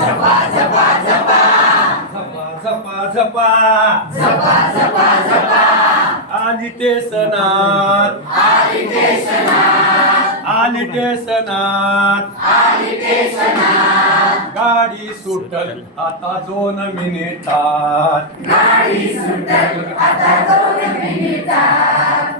झपा झपा झपा झपा आली टेसनात आली सणात गाडी सुटल. आता दोन मिनिटात. गाडी सुटल. आता दोन मिनिटात.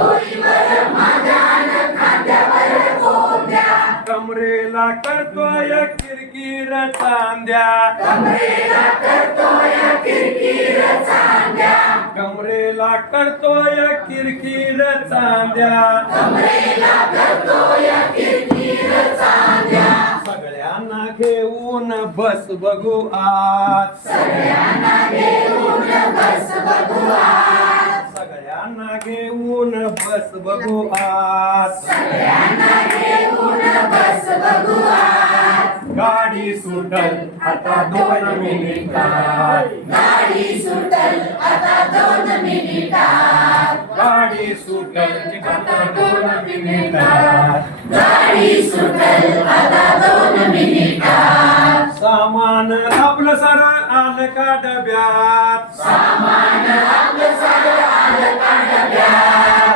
करतोय किरकिर चांद्या. कमरेला करतोय किरकिर चांद्या. सगळ्यांना घेऊन बस बघू आज सगळ्यांना घेऊन बस बघू आज. गाडी सुटल आता दोन मिनिटात. गाडी सुटल आता दोन मिनिटात. सामान आपलं सर आलं का डब्यात?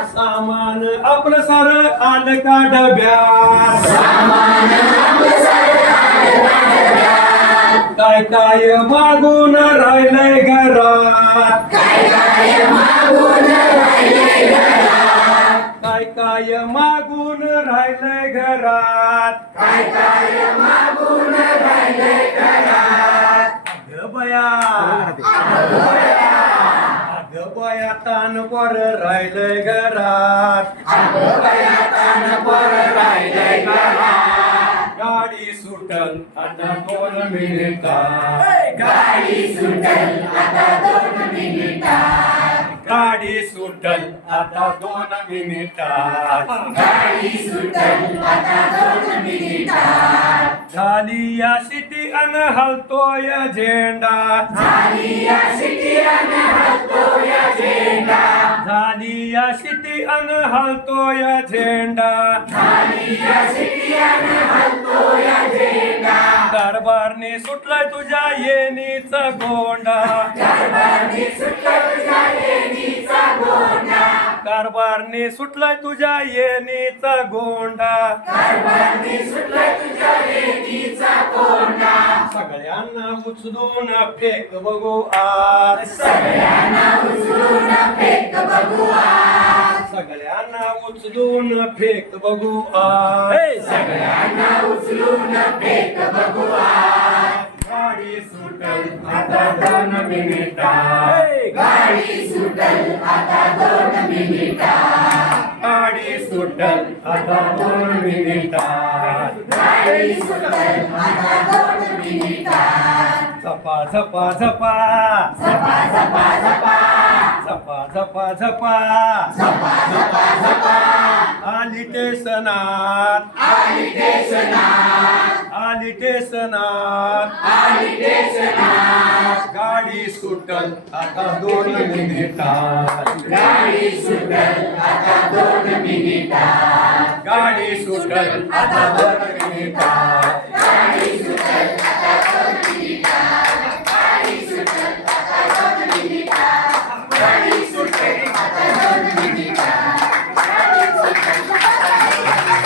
सामान आपलं सर आलं का डब्यात? काय काय मागून राहिलंय घरात? काय काय मागून राहिलंय घरात? अगं बया अगं बया तान पर राहिलंय घरात. गाडी सुटल आता दोन मिनिटात. गाडी सुटल आता दोन मिनिटात. झाली या सिटी अन हलतोय झेंडा. झाली या सिटी अन हलतोय झेंडा. कारभारने सुटलाय तुझ्या येणीचा गोंडा. कारभारने सुटलाय तुझ्या येणीचा गोंडा. सगळ्यांना उचलून फेक बघू आज. सगळ्यांना उचलून फेक बघू आज. गाडी सुटल आता दोन मिनिटात गाडी सुटल आता दोन मिनिटात झपा झपा झपा झपा झपा झपा आली टेसनात आली टेसनात गाडी सुटल आता दोन मिनिटात. गाडी सुटल आता दोन मिनिटात.